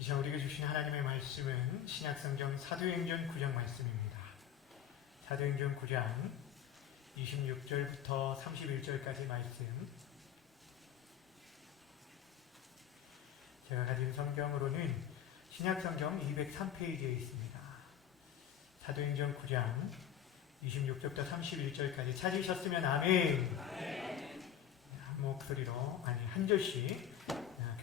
이 시간 우리에게 주신 하나님의 말씀은 신약성경 사도행전 9장 말씀입니다. 사도행전 9장 26절부터 31절까지 말씀. 제가 가진 성경으로는 신약성경 203페이지에 있습니다. 사도행전 9장 26절부터 31절까지 찾으셨으면 아멘. 한 목소리로, 한 절씩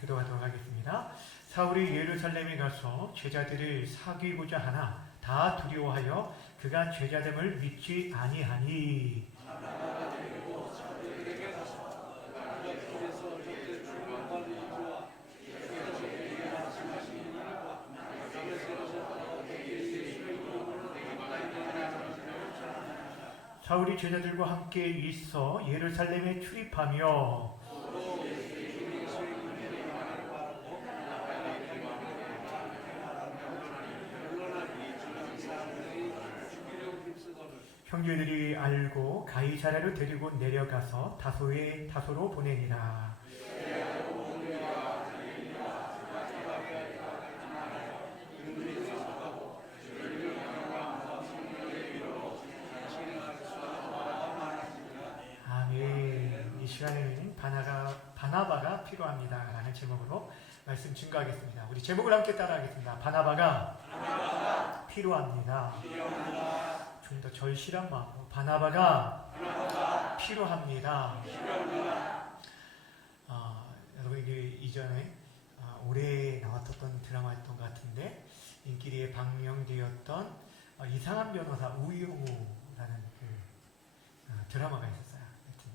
교도하도록 하겠습니다. 사울이 예루살렘에 가서 제자들을 사귀고자 하나 다 두려워하여 그가 제자됨을 믿지 아니하니. 사울이 제자들과 함께 있어 예루살렘에 출입하며 형제들이 알고 가이사랴로 데리고 내려가서 다소로 보내니라. 아멘. 이 시간에는 바나바가 필요합니다 라는 제목으로 말씀 증거하겠습니다. 우리 제목을 함께 따라하겠습니다. 바나바가 필요합니다. 좀 더 절실한 마음으로 바나바가 필요합니다. 여러분, 이게 이전에 올해 나왔던 드라마였던 것 같은데 인기리에 방영되었던 이상한 변호사 우영우라는 드라마가 있었어요.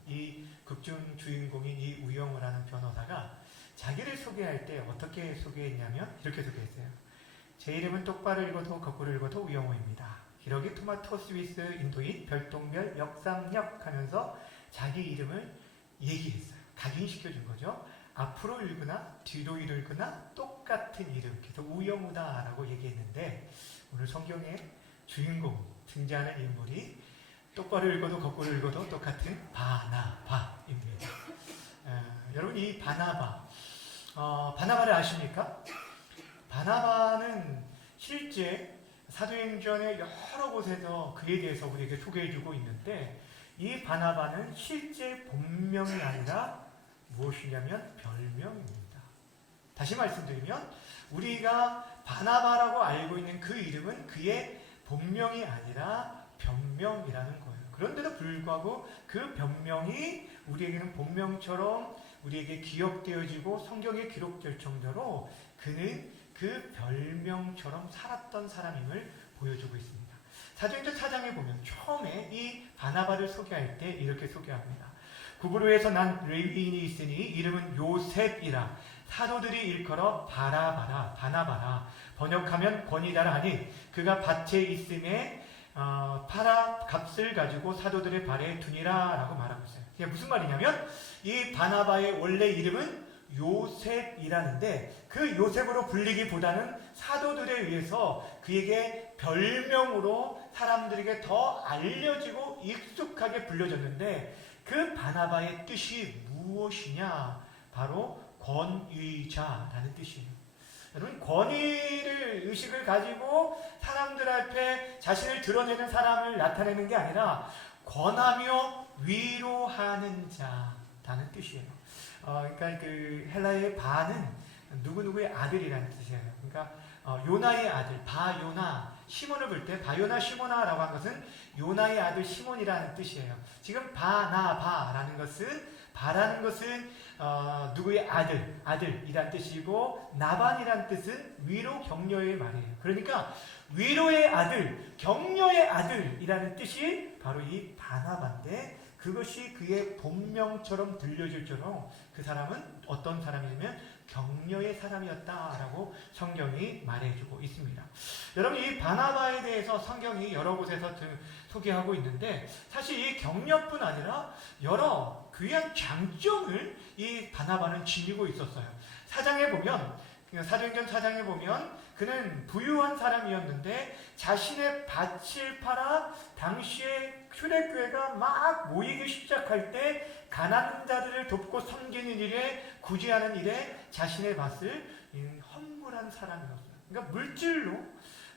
이 극중 주인공인 이 우영우라는 변호사가 자기를 소개할 때 어떻게 소개했냐면 이렇게 소개했어요. 제 이름은 똑바로 읽어도 거꾸로 읽어도 우영우입니다. 기러기 토마토 스위스 인도인 별똥별 역삼역 하면서 자기 이름을 얘기했어요. 각인시켜준 거죠. 앞으로 읽으나 뒤로 읽으나 똑같은 이름, 그래서 우영우다라고 얘기했는데 오늘 성경의 주인공 등장하는 인물이 똑바로 읽어도 거꾸로 읽어도 똑같은 바나바입니다. 여러분, 이 바나바를 아십니까? 바나바는 실제 사도행전의 여러 곳에서 그에 대해서 우리에게 소개해주고 있는데 이 바나바는 실제 본명이 아니라 무엇이냐면 별명입니다. 다시 말씀드리면 우리가 바나바라고 알고 있는 그 이름은 그의 본명이 아니라 변명이라는 거예요. 그런데도 불구하고 그 변명이 우리에게는 본명처럼 우리에게 기억되어지고 성경에 기록될 정도로 그는 그 별명처럼 살았던 사람임을 보여주고 있습니다. 사도행전 4장에 보면 처음에 이 바나바를 소개할 때 이렇게 소개합니다. 구브로에서 난 레위인이 있으니 이름은 요셉이라 사도들이 일컬어 바나바라 번역하면 권이다라 하니 그가 밭에 있음에 팔아 값을 가지고 사도들의 발에 두니라 라고 말하고 있어요. 이게 무슨 말이냐면 이 바나바의 원래 이름은 요셉이라는데 그 요셉으로 불리기보다는 사도들에 의해서 그에게 별명으로 사람들에게 더 알려지고 익숙하게 불려졌는데 그 바나바의 뜻이 무엇이냐? 바로 권위자라는 뜻이에요. 여러분, 권위를 의식을 가지고 사람들 앞에 자신을 드러내는 사람을 나타내는 게 아니라 권하며 위로하는 자라는 뜻이에요. 그러니까 그 헬라의 바는 누구누구의 아들이라는 뜻이에요. 그러니까 요나의 아들 바요나, 시몬을 볼 때 바요나 시모나라고 한 것은 요나의 아들 시몬이라는 뜻이에요. 지금 바나바라는 것은 바라는 것은 누구의 아들이란 뜻이고 나반이란 뜻은 위로 격려의 말이에요. 그러니까 위로의 아들, 격려의 아들이라는 뜻이 바로 이 바나바인데 그것이 그의 본명처럼 들려질 정도로 그 사람은 어떤 사람이냐면 격려의 사람이었다라고 성경이 말해주고 있습니다. 여러분, 이 바나바에 대해서 성경이 여러 곳에서 소개하고 있는데 사실 이 격려뿐 아니라 여러 귀한 장점을 이 바나바는 지니고 있었어요. 사도행전 4장에 보면 그는 부유한 사람이었는데 자신의 밭을 팔아 당시에 초대교회가 막 모이기 시작할 때 가난한 자들을 돕고 섬기는 일에 구제하는 일에 자신의 밭을 충만한 사람이었어요. 그러니까 물질로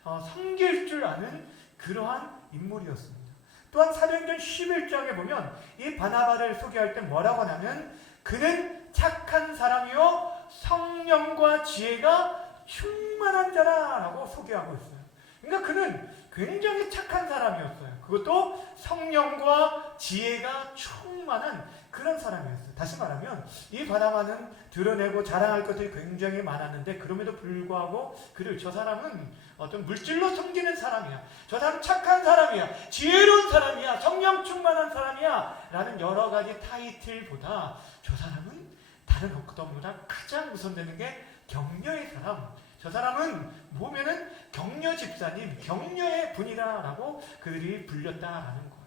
섬길 줄 아는 그러한 인물이었습니다. 또한 사도행전 11장에 보면 이 바나바를 소개할 때 뭐라고 하냐면 그는 착한 사람이요 성령과 지혜가 충만한 자라라고 소개하고 있어요. 그러니까 그는 굉장히 착한 사람이었어요. 그것도 성령과 지혜가 충만한 그런 사람이었어요. 다시 말하면 이 바나바는 드러내고 자랑할 것들이 굉장히 많았는데 그럼에도 불구하고 그를 저 사람은 어떤 물질로 섬기는 사람이야. 저 사람 착한 사람이야. 지혜로운 사람이야. 성령 충만한 사람이야. 라는 여러 가지 타이틀보다 저 사람은 다른 어떤 것보다 가장 우선되는 게 격려의 사람. 저 사람은 보면은 격려 집사님, 격려의 분이다라고 그들이 불렸다라는 거예요.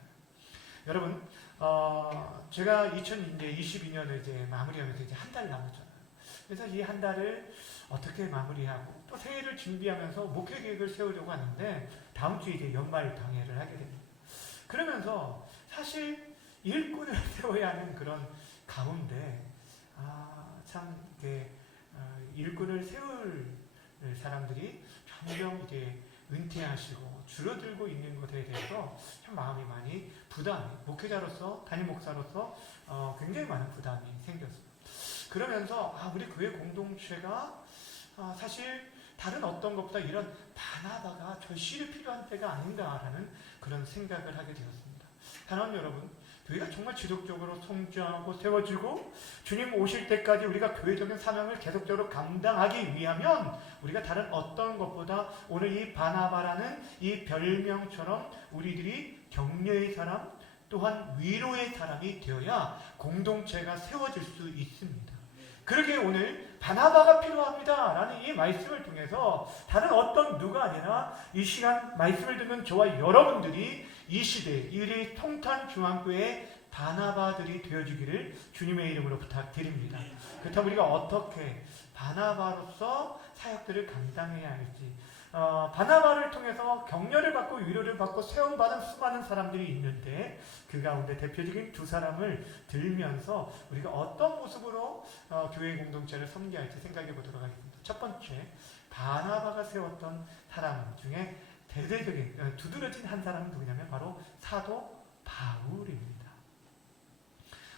여러분, 제가 2022년을 이제 마무리하면서 이제 한 달 남았잖아요. 그래서 이 한 달을 어떻게 마무리하고 또 새해를 준비하면서 목회 계획을 세우려고 하는데 다음 주에 이제 연말 당회를 하게 됩니다. 그러면서 사실 일꾼을 세워야 하는 그런 가운데 참 이렇게 일꾼을 세울 사람들이 점점 이제 은퇴하시고 줄어들고 있는 것에 대해서 참 마음이 많이 부담이 목회자로서 담임 목사로서 굉장히 많은 부담이 생겼어요. 그러면서 우리 교회 공동체가 사실 다른 어떤 것보다 이런 바나바가 절실히 필요한 때가 아닌가라는 그런 생각을 하게 되었습니다. 사랑하는 여러분, 교회가 정말 지속적으로 성장하고 세워지고 주님 오실 때까지 우리가 교회적인 사명을 계속적으로 감당하기 위하면 우리가 다른 어떤 것보다 오늘 이 바나바라는 이 별명처럼 우리들이 격려의 사람 또한 위로의 사람이 되어야 공동체가 세워질 수 있습니다. 그러기에 오늘 바나바가 필요합니다 라는 이 말씀을 통해서 다른 어떤 누가 아니라 이 시간 말씀을 듣는 저와 여러분들이 이 시대 우리 통탄중앙교회의 바나바들이 되어주기를 주님의 이름으로 부탁드립니다. 그렇다면 우리가 어떻게 바나바로서 사역들을 감당해야 할지 바나바를 통해서 격려를 받고 위로를 받고 세움받은 수많은 사람들이 있는데 그 가운데 대표적인 두 사람을 들면서 우리가 어떤 모습으로 교회 공동체를 섬겨야 할지 생각해 보도록 하겠습니다. 첫 번째, 바나바가 세웠던 사람 중에 대대적인 두드러진 한 사람은 누구냐면 바로 사도 바울입니다.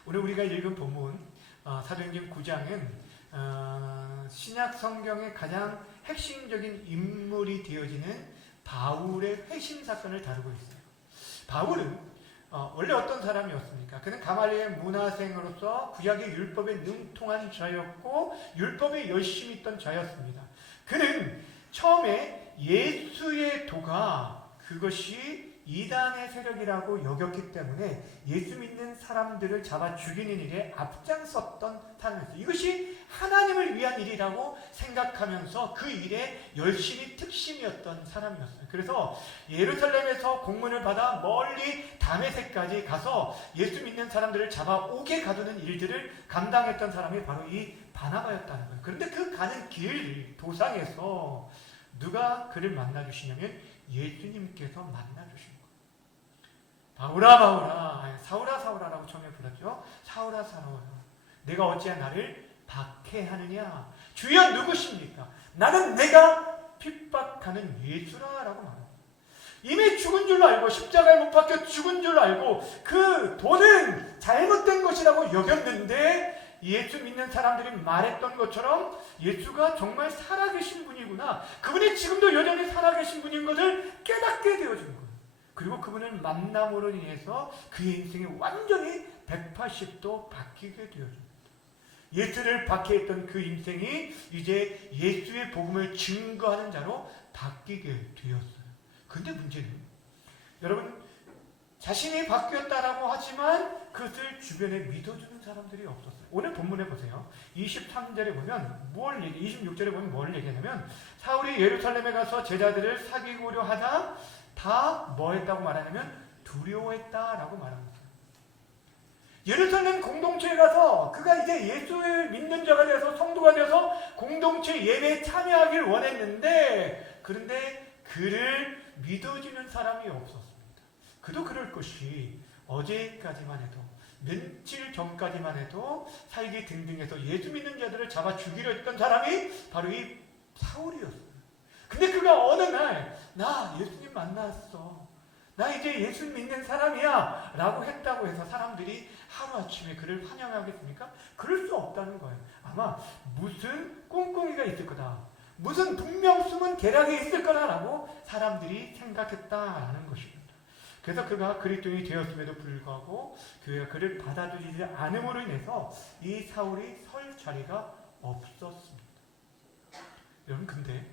오늘 우리가 읽은 본문 사도행전 9장은 신약 성경의 가장 핵심적인 인물이 되어지는 바울의 회심 사건을 다루고 있어요. 바울은 원래 어떤 사람이었습니까? 그는 가말리엘 문화생으로서 구약의 율법에 능통한 자였고 율법에 열심히 있던 자였습니다. 그는 처음에 예수의 도가 그것이 이단의 세력이라고 여겼기 때문에 예수 믿는 사람들을 잡아 죽이는 일에 앞장섰던 사람이었어요. 이것이 하나님을 위한 일이라고 생각하면서 그 일에 열심히 특심이었던 사람이었어요. 그래서 예루살렘에서 공문을 받아 멀리 다메섹까지 가서 예수 믿는 사람들을 잡아 옥에 가두는 일들을 감당했던 사람이 바로 이 바나바였다는 거예요. 그런데 그 가는 길 도상에서 누가 그를 만나주시냐면 예수님께서 만나주신 거예요. 바울아 바울아, 사울아 사울아라고 처음에 불렀죠. 사울아 사울아, 내가 어찌하여 나를 박해하느냐. 주여 누구십니까? 나는 내가 핍박하는 예수라라고 말합니다. 이미 죽은 줄 알고 십자가에 못 박혀 죽은 줄 알고 그 돈은 잘못된 것이라고 여겼는데 예수 믿는 사람들이 말했던 것처럼 예수가 정말 살아계신 분이구나, 그분이 지금도 여전히 살아계신 분인 것을 깨닫게 되어진 거예요. 그리고 그분을 만남으로 인해서 그의 인생이 완전히 180도 바뀌게 되어집니다. 예수를 박해했던 그 인생이 이제 예수의 복음을 증거하는 자로 바뀌게 되었어요. 근데 문제는 여러분, 자신이 바뀌었다라고 하지만 그것을 주변에 믿어주는 사람들이 없었어요. 오늘 본문에 보세요. 23절에 보면 26절에 보면 뭘 얘기하냐면 사울이 예루살렘에 가서 제자들을 사귀고려 하다 다 뭐 했다고 말하냐면 두려워했다라고 말합니다. 예루살렘 공동체에 가서 그가 이제 예수를 믿는 자가 되어서 성도가 되어서 공동체 예배에 참여하길 원했는데 그런데 그를 믿어주는 사람이 없었습니다. 그도 그럴 것이 어제까지만 해도 며칠 전까지만 해도 살기 등등해서 예수 믿는 자들을 잡아 죽이려 했던 사람이 바로 이 사울이었어요. 근데 그가 어느 날 나 예수님 만났어. 나 이제 예수 믿는 사람이야 라고 했다고 해서 사람들이 하루아침에 그를 환영하겠습니까? 그럴 수 없다는 거예요. 아마 무슨 꿍꿍이가 있을 거다. 무슨 분명 숨은 계략이 있을 거다라고 사람들이 생각했다라는 것입니다. 그래서 그가 그리스도인이 되었음에도 불구하고 교회가 그를 받아들이지 않음으로 인해서 이 사울이 설 자리가 없었습니다. 여러분, 근데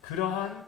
그러한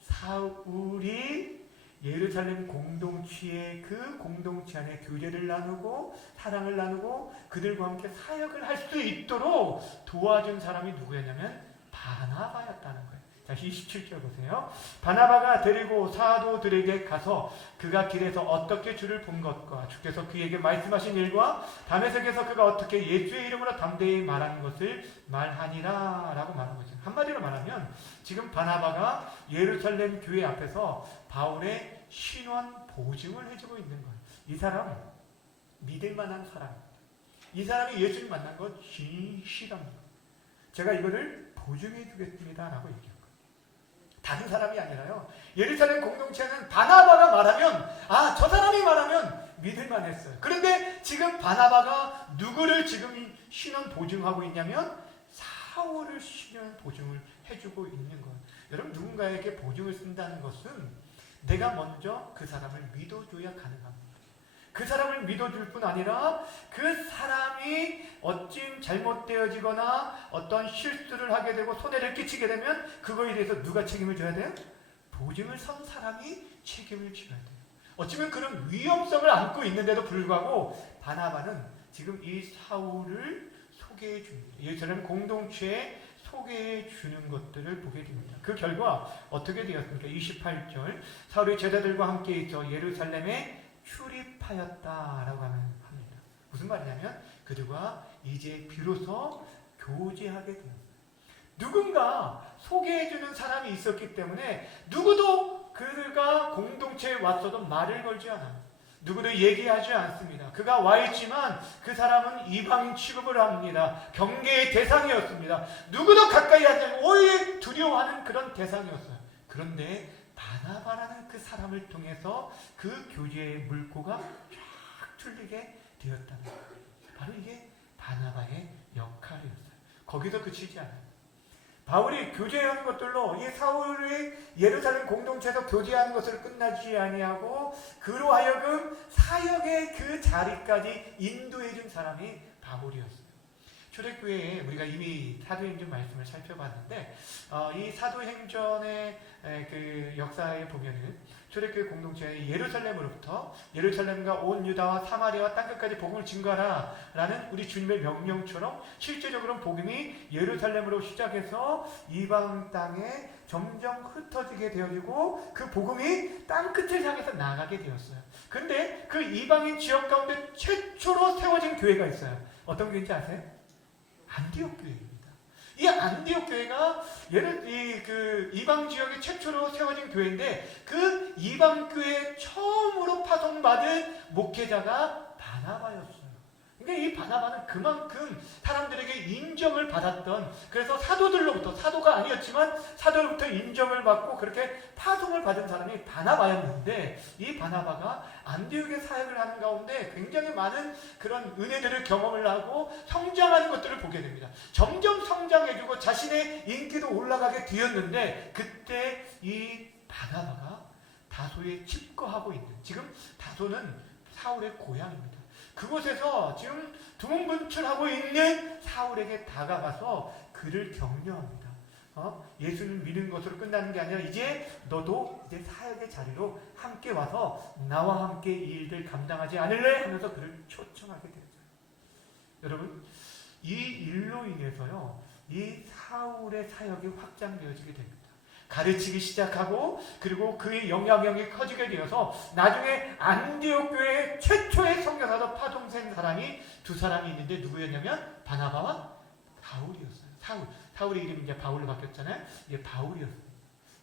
사울이 예루살렘 공동체의 그 공동체 안에 교제를 나누고 사랑을 나누고 그들과 함께 사역을 할 수 있도록 도와준 사람이 누구였냐면 바나바였다는 거예요. 자, 27절 보세요. 바나바가 데리고 사도들에게 가서 그가 길에서 어떻게 주를 본 것과 주께서 그에게 말씀하신 일과 다메섹에서 그가 어떻게 예수의 이름으로 담대히 말한 것을 말하니라 라고 말한 거죠. 한마디로 말하면 지금 바나바가 예루살렘 교회 앞에서 바울의 신원 보증을 해주고 있는 거예요. 이 사람 믿을 만한 사람입니다. 이 사람이 예수를 만난 것 진실합니다. 제가 이거를 보증해 주겠습니다 라고 얘기합니다. 다른 사람이 아니라요. 예루살렘 공동체는 바나바가 말하면 저 사람이 말하면 믿을만 했어요. 그런데 지금 바나바가 누구를 지금 신원 보증하고 있냐면 사울을 신원 보증을 해주고 있는 거예요. 여러분, 누군가에게 보증을 쓴다는 것은 내가 먼저 그 사람을 믿어줘야 가능합니다. 그 사람을 믿어줄 뿐 아니라 그 사람이 어찌 잘못되어지거나 어떤 실수를 하게 되고 손해를 끼치게 되면 그거에 대해서 누가 책임을 져야 돼요? 보증을 선 사람이 책임을 져야 돼요. 어쩌면 그런 위험성을 안고 있는데도 불구하고 바나바는 지금 이 사울을 소개해 줍니다. 예루살렘 공동체에 소개해 주는 것들을 보게 됩니다. 그 결과 어떻게 되었습니까? 28절 사울이 제자들과 함께 있어 예루살렘에 출입하였다라고 합니다. 무슨 말이냐면 그들과 이제 비로소 교제하게 되었어요. 누군가 소개해주는 사람이 있었기 때문에 누구도 그가 공동체에 왔어도 말을 걸지 않아요. 누구도 얘기하지 않습니다. 그가 와 있지만 그 사람은 이방인 취급을 합니다. 경계의 대상이었습니다. 누구도 가까이 하지 않고 오히려 두려워하는 그런 대상이었어요. 그런데 바나바라는 그 사람을 통해서 그 교제의 물꼬가 쫙 틀리게 되었다는 거예요. 바로 이게 바나바의 역할이었어요. 거기서 그치지 않아요. 바울이 교제하는 것들로 이 사울이 예루살렘 공동체에서 교제하는 것을 끝나지 아니하고 그로 하여금 사역의 그 자리까지 인도해 준 사람이 바울이었어요. 초대교회에 우리가 이미 사도행전 말씀을 살펴봤는데 이 사도행전의 그 역사에 보면은 초대교회 공동체의 예루살렘으로부터 예루살렘과 온 유다와 사마리아와 땅끝까지 복음을 증거하라 라는 우리 주님의 명령처럼 실제적으로 복음이 예루살렘으로 시작해서 이방 땅에 점점 흩어지게 되어지고 그 복음이 땅끝을 향해서 나가게 되었어요. 근데 그 이방인 지역 가운데 최초로 세워진 교회가 있어요. 어떤 교회인지 아세요? 안디옥 교회입니다. 이 안디옥 교회가 그 이방 지역에 최초로 세워진 교회인데 그 이방 교회에 처음으로 파송받은 목회자가 바나바였어요. 그러니까 이 바나바는 그만큼 사람들에게 인정을 받았던, 그래서 사도들로부터, 사도가 아니었지만 사도로부터 인정을 받고 그렇게 파송을 받은 사람이 바나바였는데 이 바나바가 안디옥의 사역을 하는 가운데 굉장히 많은 그런 은혜들을 경험을 하고 성장하는 것들을 보게 됩니다. 점점 성장해주고 자신의 인기도 올라가게 되었는데 그때 이 바나바가 다소에 칩거하고 있는, 지금 다소는 사울의 고향입니다. 그곳에서 지금 두문분출하고 있는 사울에게 다가가서 그를 격려합니다. 예수를 믿는 것으로 끝나는 게 아니라 이제 너도 이제 사역의 자리로 함께 와서 나와 함께 이 일들 감당하지 않을래? 하면서 그를 초청하게 됐어요. 여러분, 이 일로 인해서요, 이 사울의 사역이 확장되어지게 됩니다. 가르치기 시작하고 그리고 그의 영향력이 커지게 되어서 나중에 안디옥 교회의 최초의 선교사도 파송된 사람이 두 사람이 있는데 누구였냐면 바나바와 바울이었어요. 사울의 이름이 이제 바울로 바뀌었잖아요. 이게 바울이었어요.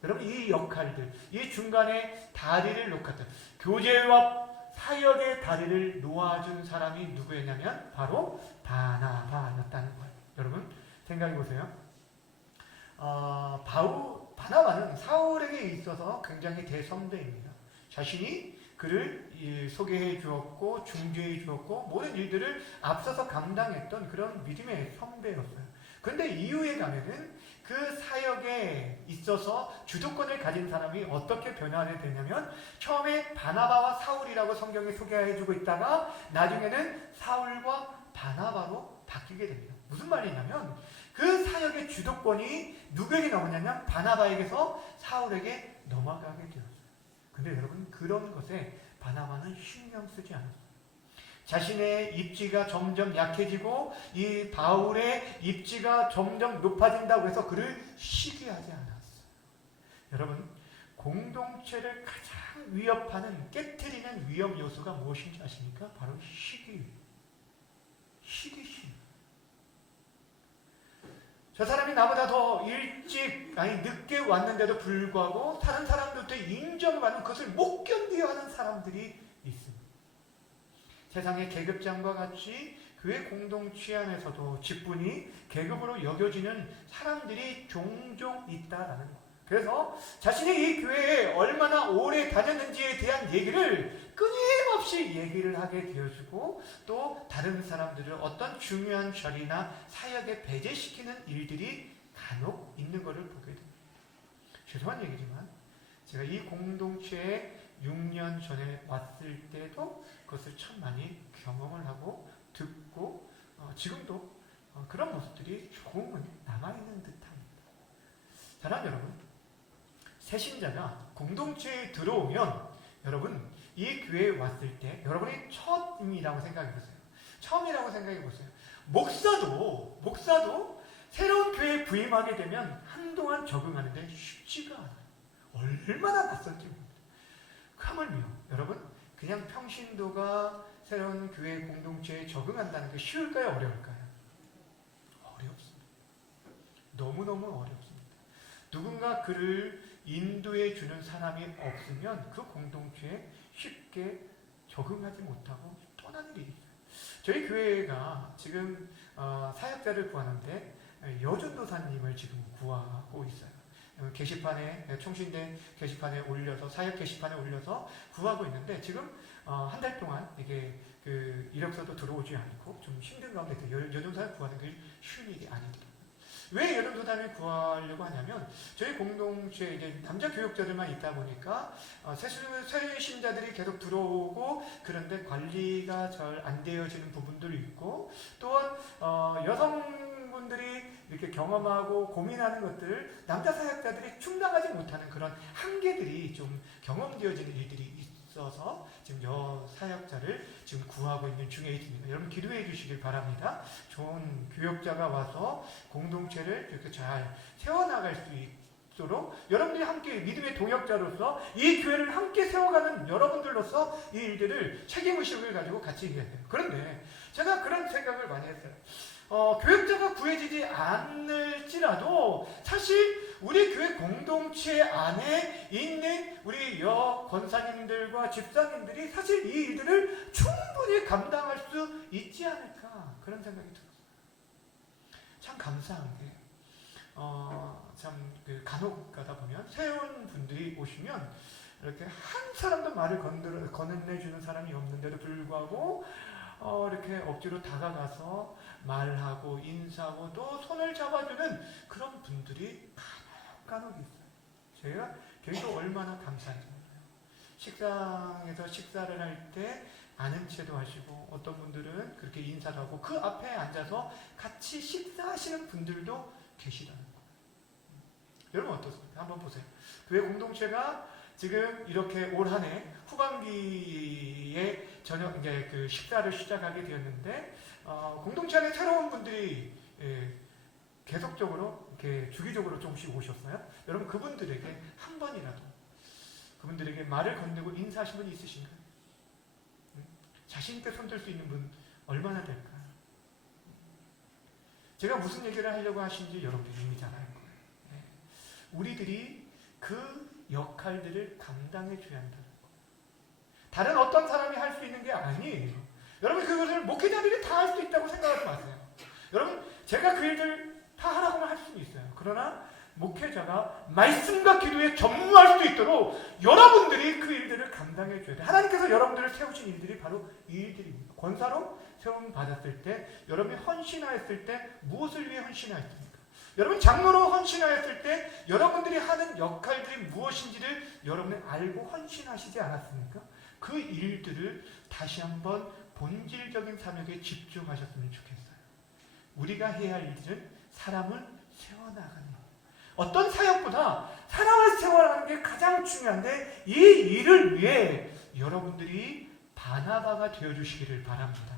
여러분, 이 역할들, 이 중간에 다리를 놓았던 교제와 사역의 다리를 놓아준 사람이 누구였냐면 바로 바나바였다는 거예요. 여러분, 생각해 보세요. 바나바는 사울에게 있어서 굉장히 대선배입니다. 자신이 그를 소개해 주었고 중재해 주었고 모든 일들을 앞서서 감당했던 그런 믿음의 선배였어요. 그런데 이후에 가면은 그 사역에 있어서 주도권을 가진 사람이 어떻게 변화하게 되냐면 처음에 바나바와 사울이라고 성경이 소개해 주고 있다가 나중에는 사울과 바나바로 바뀌게 됩니다. 무슨 말이냐면 그 사역의 주도권이 누구에게 넘어냐면 바나바에게서 사울에게 넘어가게 되었어요. 근데 여러분 그런 것에 바나바는 신경 쓰지 않았어요. 자신의 입지가 점점 약해지고 이 바울의 입지가 점점 높아진다고 해서 그를 시기하지 않았어요. 여러분 공동체를 가장 위협하는 깨트리는 위험 요소가 무엇인지 아십니까? 바로 시기심. 저 사람이 나보다 더 늦게 왔는데도 불구하고 다른 사람들한테 인정을 받는 그것을 못 견디어 하는 사람들이 있습니다. 세상의 계급장과 같이 교회 공동체 안에서도 직분이 계급으로 여겨지는 사람들이 종종 있다라는 것. 그래서 자신이 이 교회에 얼마나 오래 다녔는지에 대한 얘기를 끊임없이 얘기를 하게 되어주고 또 다른 사람들을 어떤 중요한 자리나 사역에 배제시키는 일들이 간혹 있는 것을 보게 됩니다. 죄송한 얘기지만 제가 이 공동체에 6년 전에 왔을 때도 그것을 참 많이 경험을 하고 듣고 지금도 그런 모습들이 조금은 남아있는 듯합니다. 사랑하는 여러분, 새신자가 공동체에 들어오면 여러분 이 교회에 왔을 때 여러분이 처음이라고 생각해 보세요. 처음이라고 생각해 보세요. 목사도 새로운 교회에 부임하게 되면 한동안 적응하는데 쉽지가 않아요. 얼마나 낯설지 모릅니다. 하물며 여러분 그냥 평신도가 새로운 교회 공동체에 적응한다는 게 쉬울까요? 어려울까요? 어렵습니다. 너무너무 어렵습니다. 누군가 그를 인도해 주는 사람이 없으면 그 공동체에 쉽게 적응하지 못하고 떠나는 일이 있어요. 저희 교회가 지금 사역자를 구하는데 여전도사님을 지금 구하고 있어요. 게시판에 총신된 게시판에 올려서 사역 게시판에 올려서 구하고 있는데 지금 한 달 동안 이게 그 이력서도 들어오지 않고 좀 힘든 가운데 여전도사를 구하는 게 쉬운 일이 아니더라고요. 왜 여전도사를 구하려고 하냐면 저희 공동체에 이제 남자 교육자들만 있다 보니까 새 신자들이 계속 들어오고 그런데 관리가 잘 안 되어지는 부분들이 있고 또한 여성분들이 이렇게 경험하고 고민하는 것들 남자 사역자들이 충당하지 못하는 그런 한계들이 좀 경험되어지는 일들이 있어서 지금 사역자를 지금 구하고 있는 중에 있습니다. 여러분 기도해 주시길 바랍니다. 좋은 교역자가 와서 공동체를 이렇게 잘 세워나갈 수 있도록 여러분들이 함께 믿음의 동역자로서 이 교회를 함께 세워가는 여러분들로서 이 일들을 책임의식을 가지고 같이 해야 돼요. 그런데 제가 그런 생각을 많이 했어요. 교역자가 구해지지 않을지라도 사실 우리 교회 공동체 안에 있는 우리 권사님들과 집사님들이 사실 이 일들을 충분히 감당할 수 있지 않을까 그런 생각이 들었어요. 참 감사한 게 간혹 가다 보면 새로운 분들이 오시면 이렇게 한 사람도 말을 건네주는 사람이 없는데도 불구하고 이렇게 억지로 다가가서 말하고 인사하고 또 손을 잡아주는 그런 분들이 간혹 있어요. 제가 저희도 얼마나 감사한지 몰라요. 식당에서 식사를 할 때 아는 체도 하시고 어떤 분들은 그렇게 인사를 하고 그 앞에 앉아서 같이 식사하시는 분들도 계시다는 거예요. 여러분 어떻습니까? 한번 보세요. 교회 공동체가 지금 이렇게 올 한 해 후반기에 저녁 이제 그 식사를 시작하게 되었는데 공동체 안에 새로운 분들이 계속적으로 이렇게 주기적으로 조금씩 오셨어요. 여러분 그분들에게 한 번이라도 그분들에게 말을 건네고 인사하신 분이 있으신가요? 자신 있게 손들 수 있는 분 얼마나 될까요? 제가 무슨 얘기를 하려고 하신지 여러분들이 이미 잘 알 거예요. 우리들이 그 역할들을 감당해 줘야 한다는 거예요. 다른 어떤 사람이 할 수 있는 게 아니에요. 여러분 그것을 목회자들이 다 할 수 있다고 생각하지 마세요. 여러분 제가 그 일들 다 하라고 할 수는 있어요. 그러나 목회자가 말씀과 기도에 전무할 수 있도록 여러분들이 그 일들을 감당해 줘야 돼요. 하나님께서 여러분들을 세우신 일들이 바로 이 일들입니다. 권사로 세움 받았을 때, 여러분이 헌신하였을 때 무엇을 위해 헌신하였습니까? 여러분 장로로 헌신하였을 때 여러분들이 하는 역할들이 무엇인지를 여러분이 알고 헌신하시지 않았습니까? 그 일들을 다시 한번 본질적인 사역에 집중하셨으면 좋겠어요. 우리가 해야 할 일들은 사람을 세워나가는 것. 어떤 사역보다 사람을 세워나가는 게 가장 중요한데, 이 일을 위해 여러분들이 바나바가 되어주시기를 바랍니다.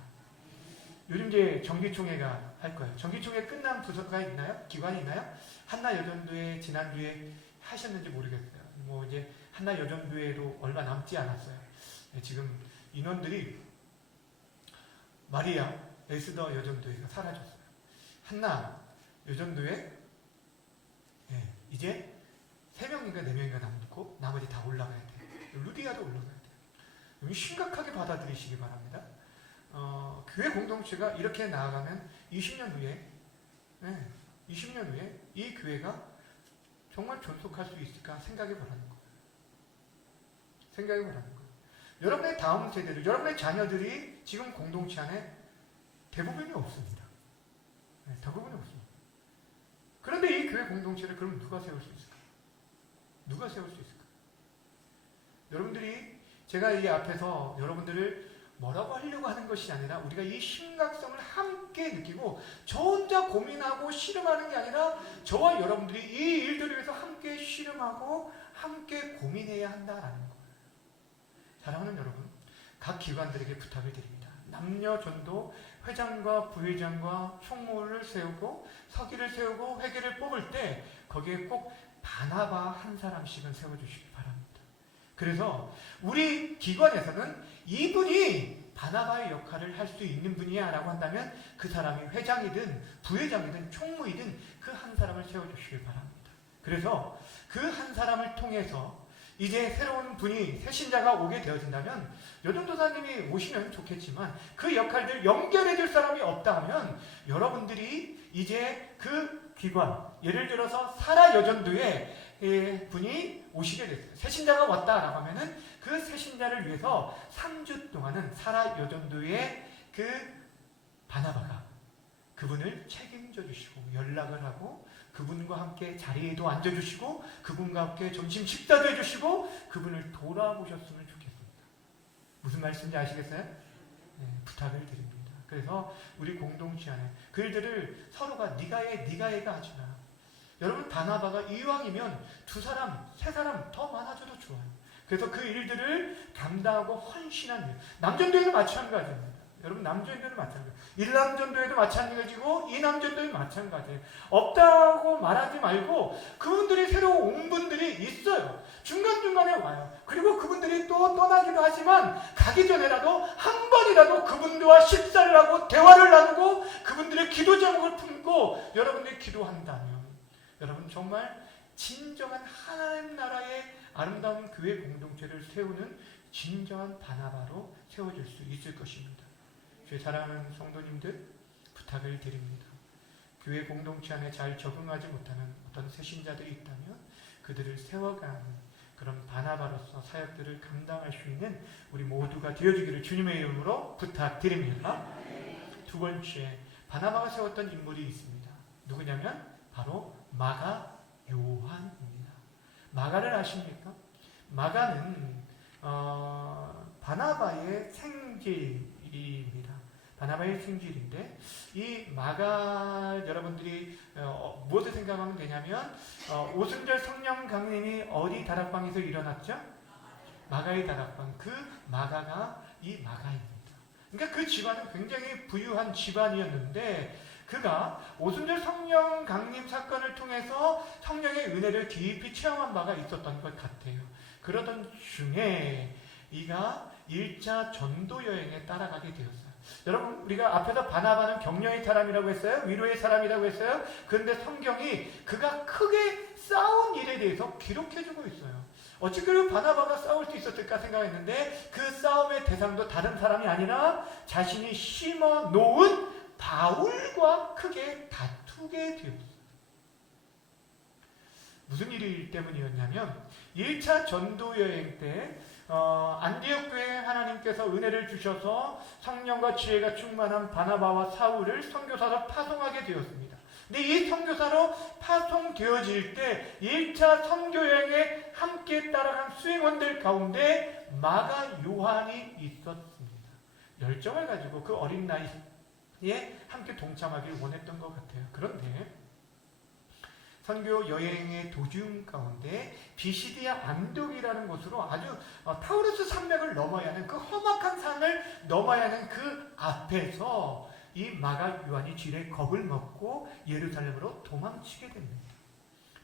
요즘 이제 정기총회가 할 거예요. 정기총회 끝난 부서가 있나요? 기관이 있나요? 한나여전도회 지난주에 하셨는지 모르겠어요. 뭐 이제 한나여전도회도 얼마 남지 않았어요. 지금 인원들이 마리아 에스더 여전도회가 사라졌어요. 한나 여전도회 이제 3명인가 4명인가 남고 나머지 다 올라가야 돼요. 루디아도 올라가야 돼요. 심각하게 받아들이시기 바랍니다. 교회 공동체가 이렇게 나아가면 20년 후에 이 교회가 정말 존속할 수 있을까 생각해 보라는 거예요. 생각해 보라는 거예요. 여러분의 다음 세대들, 여러분의 자녀들이 지금 공동체 안에 대부분이 없습니다. 대부분이 없습니다. 그런데 이 교회 공동체를 그럼 누가 세울 수 있을까? 누가 세울 수 있을까? 여러분들이, 제가 이 앞에서 여러분들을 뭐라고 하려고 하는 것이 아니라 우리가 이 심각성을 함께 느끼고 저 혼자 고민하고 씨름하는 게 아니라 저와 여러분들이 이 일들을 위해서 함께 씨름하고 함께 고민해야 한다라는 거예요. 사랑하는 여러분, 각 기관들에게 부탁을 드립니다. 남녀 전도 회장과 부회장과 총무를 세우고 서기를 세우고 회계를 뽑을 때 거기에 꼭 바나바 한 사람씩은 세워주시기 바랍니다. 그래서 우리 기관에서는 이분이 바나바의 역할을 할 수 있는 분이야 라고 한다면 그 사람이 회장이든 부회장이든 총무이든 그 한 사람을 세워주시길 바랍니다. 그래서 그 한 사람을 통해서 이제 새로운 분이 새신자가 오게 되어진다면 여전도사님이 오시면 좋겠지만 그 역할들 연결해 줄 사람이 없다 하면 여러분들이 이제 그 기관, 예를 들어서 사라 여전도에 분이 오시게 됐어요. 새신자가 왔다라고 하면은 그 새신자를 위해서 3주 동안은 사라 여전도의 그 바나바가 그분을 책임져 주시고 연락을 하고 그분과 함께 자리에도 앉아주시고 그분과 함께 점심 식사도 해주시고 그분을 돌아보셨으면 좋겠습니다. 무슨 말씀인지 아시겠어요? 부탁을 드립니다. 그래서 우리 공동체 안에 그 일들을 서로가 네가 해가 하지 마. 여러분 바나바가 이왕이면 2사람, 3사람 더 많아져도 좋아요. 그래서 그 일들을 감당하고 헌신한 일. 남전도에도 마찬가지입니다. 여러분 남전도에도 마찬가지예요. 1남전도에도 마찬가지고 2남전도에도 마찬가지예요. 없다고 말하지 말고 그분들이 새로 온 분들이 있어요. 중간중간에 와요. 그리고 그분들이 또 떠나기도 하지만 가기 전에라도 한 번이라도 그분들과 식사를 하고 대화를 나누고 그분들의 기도 제목을 품고 여러분들이 기도한다면 여러분 정말 진정한 하나님 나라의 아름다운 교회 공동체를 세우는 진정한 바나바로 세워질 수 있을 것입니다. 주의 사랑하는 성도님들 부탁을 드립니다. 교회 공동체 안에 잘 적응하지 못하는 어떤 새신자들이 있다면 그들을 세워가는 그런 바나바로서 사역들을 감당할 수 있는 우리 모두가 되어주기를 주님의 이름으로 부탁드립니다. 2번째, 바나바가 세웠던 인물이 있습니다. 누구냐면 바로 마가 요한입니다. 마가를 아십니까? 마가는 바나바의 생질입니다. 바나바의 생질인데 이 마가 여러분들이 무엇을 생각하면 되냐면 오순절 성령 강림이 어디 다락방에서 일어났죠? 마가의 다락방. 그 마가가 이 마가입니다. 그러니까 그 집안은 굉장히 부유한 집안이었는데 그가 오순절 성령 강림 사건을 통해서 성령의 은혜를 깊이 체험한 바가 있었던 것 같아요. 그러던 중에 이가 1차 전도 여행에 따라가게 되었어요. 여러분 우리가 앞에서 바나바는 격려의 사람이라고 했어요? 위로의 사람이라고 했어요? 그런데 성경이 그가 크게 싸운 일에 대해서 기록해주고 있어요. 어찌 그리고 바나바가 싸울 수 있었을까 생각했는데 그 싸움의 대상도 다른 사람이 아니라 자신이 심어 놓은 바울과 크게 다투게 되었어요. 무슨 일 때문이었냐면 1차 전도 여행 때 안디옥 교회에 하나님께서 은혜를 주셔서 성령과 지혜가 충만한 바나바와 사울을 선교사로 파송하게 되었습니다. 근데 이 선교사로 파송되어질 때 1차 선교 여행에 함께 따라간 수행원들 가운데 마가 요한이 있었습니다. 열정을 가지고 그 어린 나이에 함께 동참하길 원했던 것 같아요. 그런데 선교 여행의 도중 가운데 비시디아 안독이라는 곳으로 아주 타우루스 산맥을 넘어야 하는 그 험악한 산을 넘어야 하는 그 앞에서 이 마가 요한이 지레 겁을 먹고 예루살렘으로 도망치게 됩니다.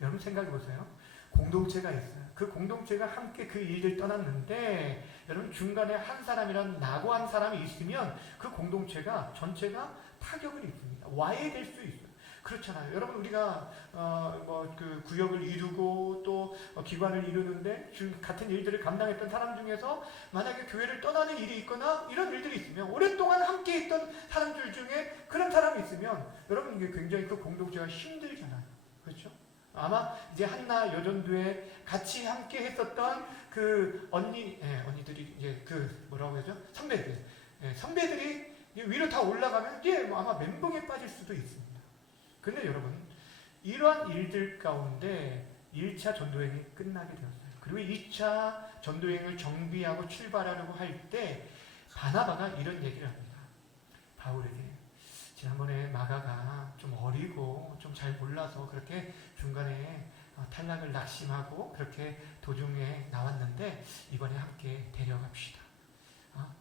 여러분 생각해 보세요. 공동체가 있어요. 그 공동체가 함께 그 일을 떠났는데 여러분 중간에 한 사람이란 낙오한 사람이 있으면 그 공동체가 전체가 타격을 입습니다. 와해될 수 있어요. 그렇잖아요. 여러분 우리가 그 구역을 이루고 또 기관을 이루는데 같은 일들을 감당했던 사람 중에서 만약에 교회를 떠나는 일이 있거나 이런 일들이 있으면 오랫동안 함께 있던 사람들 중에 그런 사람이 있으면 여러분 이게 굉장히 그 공동체가 힘들잖아요. 그렇죠? 아마 이제 한나 여전도에 같이 함께 했었던 그 언니들이 이제 그 뭐라고 하죠? 선배들. 선배들이 위로 다 올라가면 이제 아마 멘붕에 빠질 수도 있습니다. 근데 여러분 이러한 일들 가운데 1차 전도여행이 끝나게 되었어요. 그리고 2차 전도여행을 정비하고 출발하려고 할 때 바나바가 이런 얘기를 합니다. 바울에게 지난번에 마가가 좀 어리고 좀 잘 몰라서 그렇게 중간에 탈락을 낙심하고 그렇게 도중에 나왔는데 이번에 함께 데려갑시다.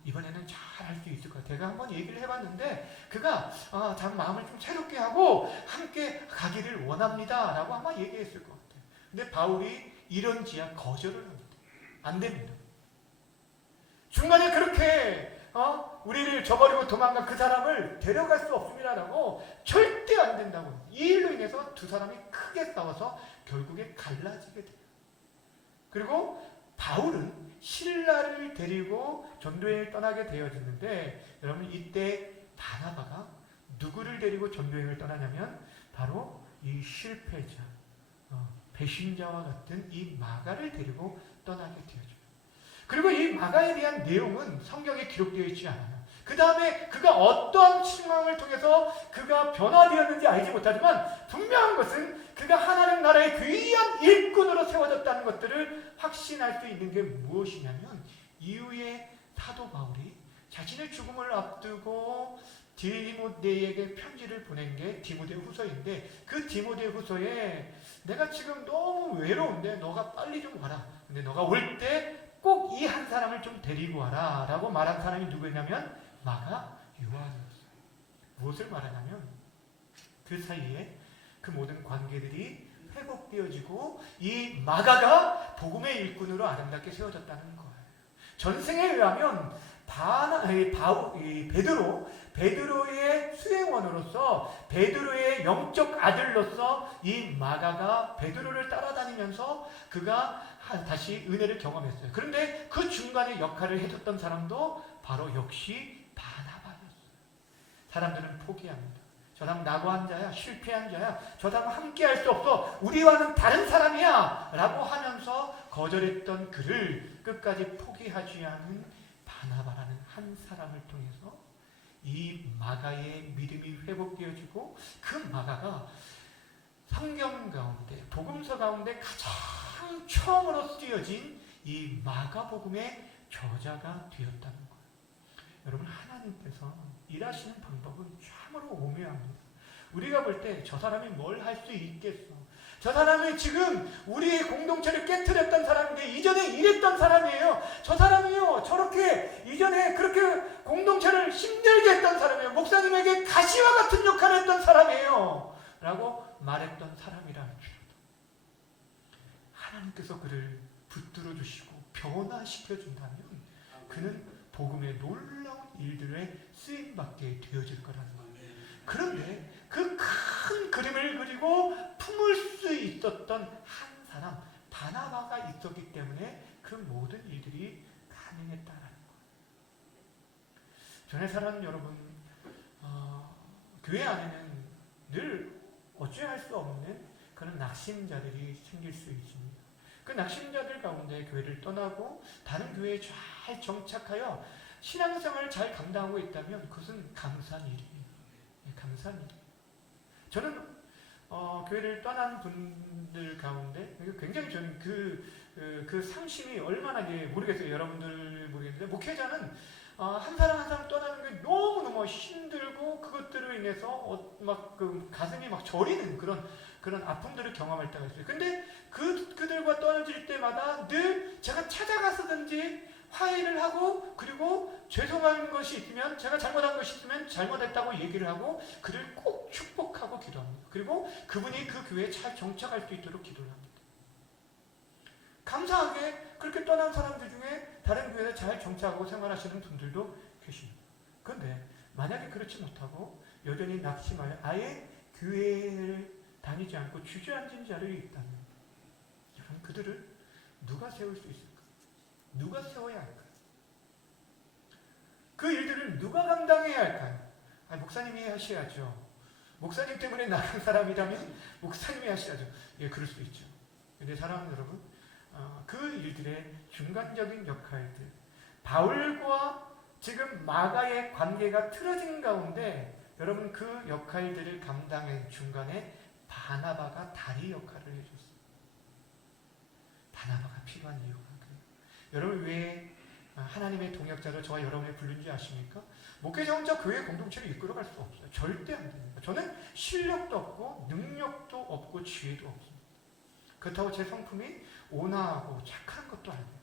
이번에는 잘 할 수 있을 것 같아요. 제가 한번 얘기를 해봤는데 그가 자기 마음을 좀 새롭게 하고 함께 가기를 원합니다 라고 아마 얘기했을 것 같아요. 근데 바울이 이런지야 거절을 합니다. 안 됩니다. 중간에 그렇게 우리를 저버리고 도망간 그 사람을 데려갈 수 없습니다 라고 절대 안 된다고. 이 일로 인해서 두 사람이 크게 싸워서 결국에 갈라지게 돼요. 그리고 바울은 신라를 데리고 전도여행을 떠나게 되어지는데 여러분 이때 바나바가 누구를 데리고 전도여행을 떠나냐면 바로 이 실패자, 배신자와 같은 이 마가를 데리고 떠나게 되어집니다. 그리고 이 마가에 대한 내용은 성경에 기록되어 있지 않아요. 그 다음에 그가 어떠한 신앙을 통해서 그가 변화되었는지 알지 못하지만 분명한 것은 그가 하나님 나라의 귀한 일꾼으로 세워졌다는 것들을 확신할 수 있는 게 무엇이냐면 이후에 사도 바울이 자신의 죽음을 앞두고 디모데에게 편지를 보낸 게 디모데 후서인데 그 디모데 후서에 내가 지금 너무 외로운데 너가 빨리 좀 와라. 근데 너가 올 때 꼭 이 한 사람을 좀 데리고 와라 라고 말한 사람이 누구였냐면 마가 요한이었어요. 무엇을 말하냐면 그 사이에 그 모든 관계들이 회복되어지고 이 마가가 복음의 일꾼으로 아름답게 세워졌다는 거예요. 전생에 의하면 베드로의 수행원으로서 베드로의 영적 아들로서 이 마가가 베드로를 따라다니면서 그가 다시 은혜를 경험했어요. 그런데 그 중간에 역할을 해줬던 사람도 바로 역시 바나바였어요. 사람들은 포기합니다. 저 사람 낙오한 자야, 실패한 자야, 저 사람 함께 할 수 없어, 우리와는 다른 사람이야 라고 하면서 거절했던 그를 끝까지 포기하지 않은 바나바라는 한 사람을 통해서 이 마가의 믿음이 회복되어지고 그 마가가 성경 가운데 복음서 가운데 가장 처음으로 쓰여진 이 마가복음의 저자가 되었다는 거예요. 여러분 하나님께서 일하시는 방법은 참으로 오묘합니다. 우리가 볼 때 저 사람이 뭘 할 수 있겠어. 저 사람이 지금 우리의 공동체를 깨트렸던 사람인데 이전에 이랬던 사람이에요. 저 사람이요 저렇게 이전에 그렇게 공동체를 힘들게 했던 사람이에요. 목사님에게 가시와 같은 역할을 했던 사람이에요 라고 말했던 사람이라 할지라도 하나님께서 그를 붙들어 주시고 변화시켜 준다면 그는 복음의 놀라운 일들에 쓰임받게 되어질 거라는 거예요. 그런데 그 큰 그림을 그리고 품을 수 있었던 한 사람 바나바가 있었기 때문에 그 모든 일들이 가능했다라는 거예요. 전에 사랑하는 여러분, 교회 안에는 늘 어찌할 수 없는 그 그런 낙심자들이 생길 수 있습니다. 그 낙심자들 가운데 교회를 떠나고 다른 교회에 잘 정착하여 신앙생활을 잘 감당하고 있다면 그것은 감사한 일이에요. 감사한 일. 저는 교회를 떠난 분들 가운데 굉장히 저는 그 상심이 얼마나 모르겠어요. 여러분들 모르겠는데 목회자는 한 사람 한 사람 떠나는 게 너무너무 힘들고 그것들로 인해서 막 그 가슴이 막 저리는 그런 아픔들을 경험할 때가 있어요. 근데 그들과 떨어질 때마다 늘 제가 찾아가서든지 화해를 하고 그리고 죄송한 것이 있으면 제가 잘못한 것이 있으면 잘못했다고 얘기를 하고 그를 꼭 축복하고 기도합니다. 그리고 그분이 그 교회에 잘 정착할 수 있도록 기도를 합니다. 감사하게 그렇게 떠난 사람들 중에 다른 교회에 잘 정착하고 생활하시는 분들도 계십니다. 그런데 만약에 그렇지 못하고 여전히 낙심하여 아예 교회를 다니지 않고 주저앉은 자들이 있다면 여러분 그들을 누가 세울 수 있을까? 누가 세워야 할까요? 그 일들을 누가 감당해야 할까요? 목사님이 하셔야죠. 목사님 때문에 나간 사람이라면 목사님이 하셔야죠. 예, 그럴 수 있죠. 근데 사랑하는 여러분, 그 일들의 중간적인 역할들, 바울과 지금 마가의 관계가 틀어진 가운데 여러분 그 역할들을 감당한 중간에 바나바가 다리 역할을 해줬어요. 바나바가 필요한 이유가 그래요. 여러분 왜 하나님의 동역자로 저와 여러분을 부른지 아십니까? 목회자 혼자 교회 공동체를 이끌어갈 수 없어요. 절대 안 됩니다. 저는 실력도 없고 능력도 없고 지혜도 없습니다. 그렇다고 제 성품이 온화하고 착한 것도 아닙니다.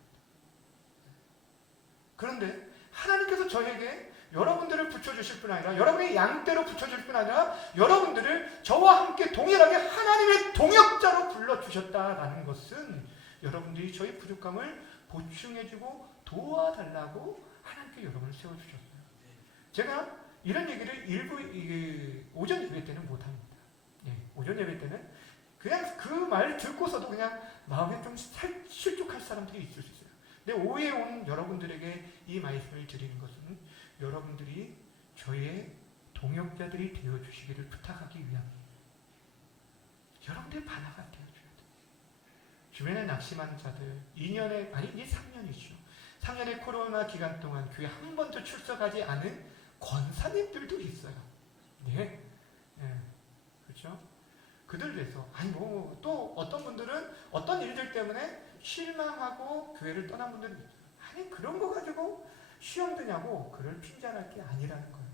그런데 하나님께서 저에게 여러분들을 붙여주실 뿐 아니라 여러분의 양떼로 붙여줄 뿐 아니라 여러분들을 저와 함께 동일하게 하나님의 동역자로 불러주셨다라는 것은 여러분들이 저희 부족함을 보충해주고 도와달라고 하나님께 여러분을 세워주셨어요. 제가 이런 얘기를 일부 오전 예배 때는 못합니다. 오전 예배 때는 그냥 그 말 듣고서도 그냥 마음에 좀 실족할 사람들이 있을 수 있어요. 근데 오후에 온 여러분들에게 이 말씀을 드리는 것은 여러분들이 저의 동역자들이 되어주시기를 부탁하기 위함입니다. 여러분들이 바나가 되어줘야 돼요. 주변에 낙심한 자들, 2년에, 아니 이제 3년이죠. 3년의 코로나 기간 동안 교회 한 번도 출석하지 않은 권사님들도 있어요. 네. 그렇죠? 그들 위해서, 또 어떤 분들은 어떤 일들 때문에 실망하고 교회를 떠난 분들이 있어요. 그런 거 가지고 시험 드냐고 그걸 핀잔할 게 아니라는 거예요.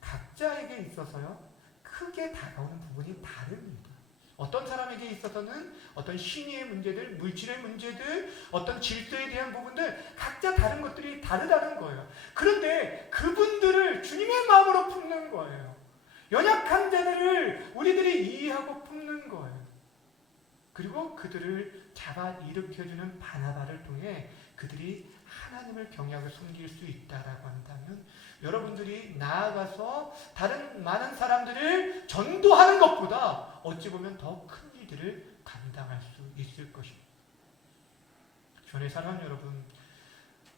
각자에게 있어서요, 크게 다가오는 부분이 다릅니다. 어떤 사람에게 있어서는 어떤 신의의 문제들, 물질의 문제들, 어떤 질서에 대한 부분들 각자 다른 것들이 다르다는 거예요. 그런데 그분들을 주님의 마음으로 품는 거예요. 연약한 자들을 우리들이 이해하고 품는 거예요. 그리고 그들을 잡아 일으켜주는 바나바를 통해 그들이 하나님을 경외하고 섬길 수 있다라고 한다면 여러분들이 나아가서 다른 많은 사람들을 전도하는 것보다 어찌 보면 더 큰 일들을 감당할 수 있을 것입니다. 주의 사랑하는 여러분,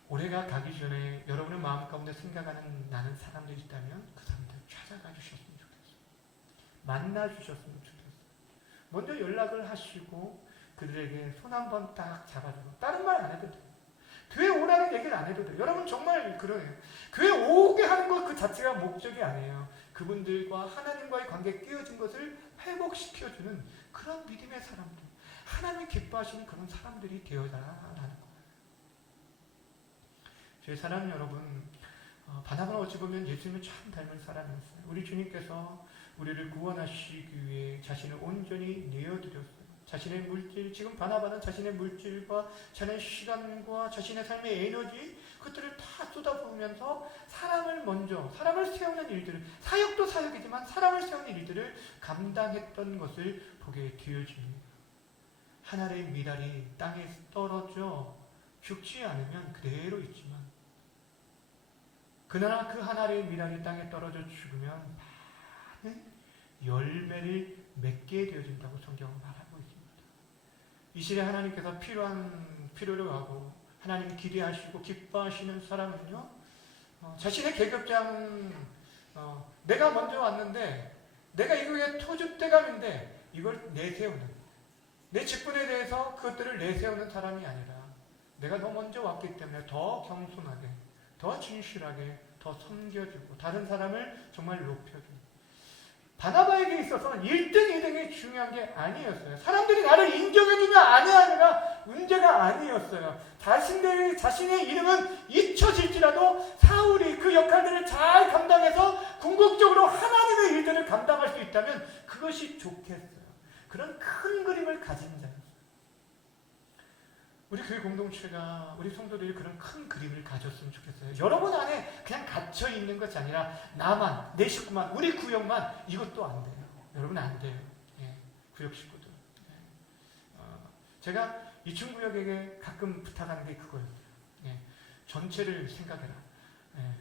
올해가 가기 전에 여러분의 마음 가운데 생각하는 나는 사람들이 있다면 그 사람들 찾아가 주셨으면 좋겠어요. 만나 주셨으면 좋겠어요. 먼저 연락을 하시고 그들에게 손 한번 딱 잡아주고 다른 말 안 해도 돼요. 교회 오라는 얘기를 안 해도 돼요. 여러분 정말 그러네요. 교회 오게 하는 것 그 자체가 목적이 아니에요. 그분들과 하나님과의 관계에 끼어진 것을 회복시켜주는 그런 믿음의 사람들, 하나님이 기뻐하시는 그런 사람들이 되어달라는 거예요. 저희 사랑하는 여러분, 바나바는 어찌 보면 예수님을 참 닮은 사람이었어요. 우리 주님께서 우리를 구원하시기 위해 자신을 온전히 내어드렸어요. 자신의 물질, 지금 바나바는 자신의 물질과 자신의 시간과 자신의 삶의 에너지 그것들을 다 쏟아부으면서 사람을 세우는 일들을, 사역도 사역이지만 사람을 세우는 일들을 감당했던 것을 보게 되어집니다. 한 알의 미랄이 땅에 떨어져 죽지 않으면 그대로 있지만 그러나 그 한 알의 미랄이 땅에 떨어져 죽으면 많은 열매를 맺게 되어진다고 성경은 말하고 있습니다. 이 시대 하나님께서 필요로 하고 하나님 기대하시고 기뻐하시는 사람은요, 자신의 계급장, 내가 먼저 왔는데 내가 이거에 토주대감인데 이걸 내세우는, 내 직분에 대해서 그것들을 내세우는 사람이 아니라 내가 더 먼저 왔기 때문에 더 겸손하게, 더 진실하게, 더 섬겨주고 다른 사람을 정말 높여주고. 바나바에게 있어서는 1등, 2등이 중요한 게 아니었어요. 사람들이 나를 인정해주냐 아니냐가 문제가 아니었어요. 자신의 이름은 잊혀질지라도 사울이 그 역할들을 잘 감당해서 궁극적으로 하나님의 일들을 감당할 수 있다면 그것이 좋겠어요. 그런 큰 그림을 가진 자였어요. 우리 교회 공동체가, 우리 성도들이 그런 큰 그림을 가졌으면 좋겠어요. 여러분 안에 그냥 갇혀 있는 것이 아니라 나만, 내 식구만, 우리 구역만, 이것도 안 돼요. 여러분 안 돼요. 예, 구역 식구들. 예. 제가 이충 구역에게 가끔 부탁하는 게 그거예요. 예, 전체를 생각해라. 예.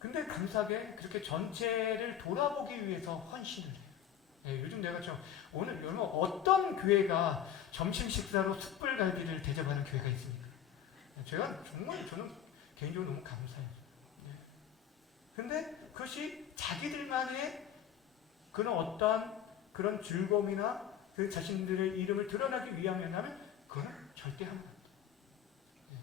근데 감사하게 그렇게 전체를 돌아보기 위해서 헌신을 해요. 예, 요즘 내가 오늘 여러분 어떤 교회가 점심 식사로 숯불갈비를 대접하는 교회가 있습니까? 제가 정말 저는 개인적으로 너무 감사해요. 예. 근데 그것이 자기들만의 그런 어떠한 그런 즐거움이나 그 자신들의 이름을 드러나기 위함이라면 그건 절대 하면 안 돼요. 예.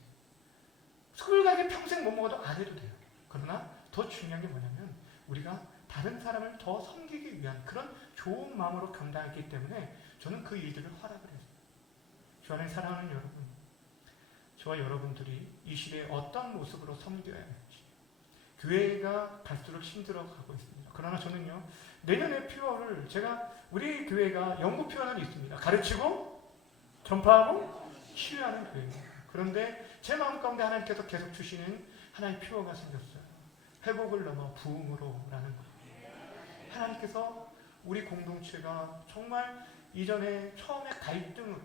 숯불갈비 평생 못 먹어도 안 해도 돼요. 그러나 더 중요한 게 뭐냐면 우리가 다른 사람을 더 섬기기 위한 그런 좋은 마음으로 감당했기 때문에 저는 그 일들을 허락을 했어요. 주 안에 사랑하는 여러분, 저와 여러분들이 이 시대에 어떤 모습으로 섬겨야 할지 교회가 갈수록 힘들어가고 있습니다. 그러나 저는요, 내년에 퓨어를 우리 교회가 연구 퓨어는 있습니다. 가르치고 전파하고 치유하는 교회입니다. 그런데 제 마음 가운데 하나님께서 계속 주시는 하나의 퓨어가 생겼어요. 회복을 넘어 부흥으로라는 거예요. 하나님께서 우리 공동체가 정말 이전에 처음에 갈등을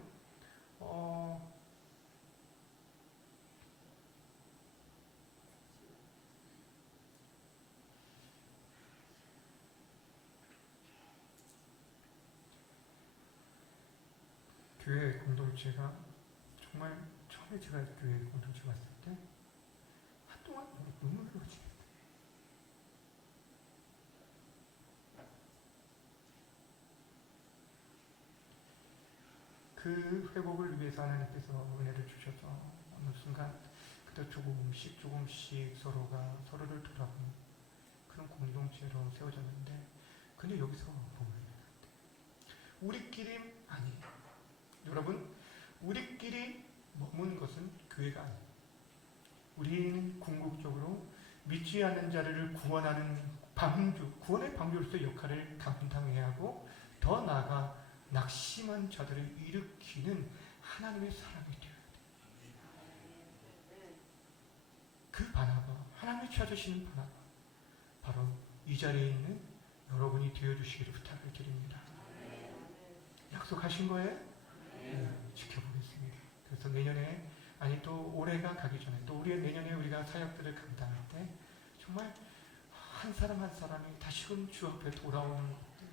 교회 공동체가 정말 처음에 제가 교회 공동체 왔을 때 한동안 눈물 흘리지. 그 회복을 위해서 하나님께서 은혜를 주셔서 어느 순간 그때 조금씩 서로가 서로를 돌아보는 그런 공동체로 세워졌는데, 근데 여기서 보면 우리끼리 아니에요. 여러분, 우리끼리 머문 것은 교회가 아니에요. 우리는 궁극적으로 믿지 않는 자를 구원하는 구원의 방주로서의 역할을 감당해야 하고, 더 나아가 낙심한 자들을 일으키는 하나님의 사람이 되어야 돼요. 그 바나바, 하나님이 찾으시는 바나바, 바로 이 자리에 있는 여러분이 되어주시기를 부탁을 드립니다. 약속하신 거예요? 네, 지켜보겠습니다. 그래서 내년에, 아니 또 올해가 가기 전에, 또 내년에 우리가 사역들을 감당할 때 정말 한 사람 한 사람이 다시금 주 앞에 돌아오는 것들.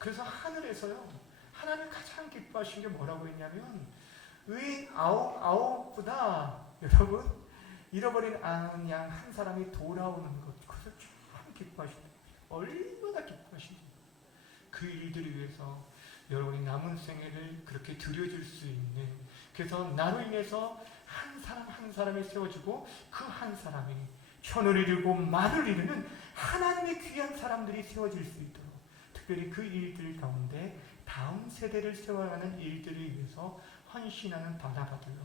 그래서 하늘에서요, 하나님 가장 기뻐하신 게 뭐라고 했냐면, 의인 아홉보다 여러분 잃어버린 양 한 사람이 돌아오는 것, 그것을 참 기뻐하신다. 얼마나 기뻐하신지. 그 일들을 위해서 여러분이 남은 생애를 그렇게 드려줄 수 있는, 그래서 나로 인해서 한 사람 한 사람이 세워지고 그 한 사람이 천을 이루고 만을 이루는 하나님의 귀한 사람들이 세워질 수 있도록, 특별히 그 일들 가운데 다음 세대를 세워가는 일들을 위해서 헌신하는 바나바들로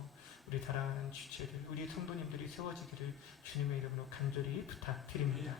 우리 사랑하는 지체들, 우리 성도님들이 세워지기를 주님의 이름으로 간절히 부탁드립니다.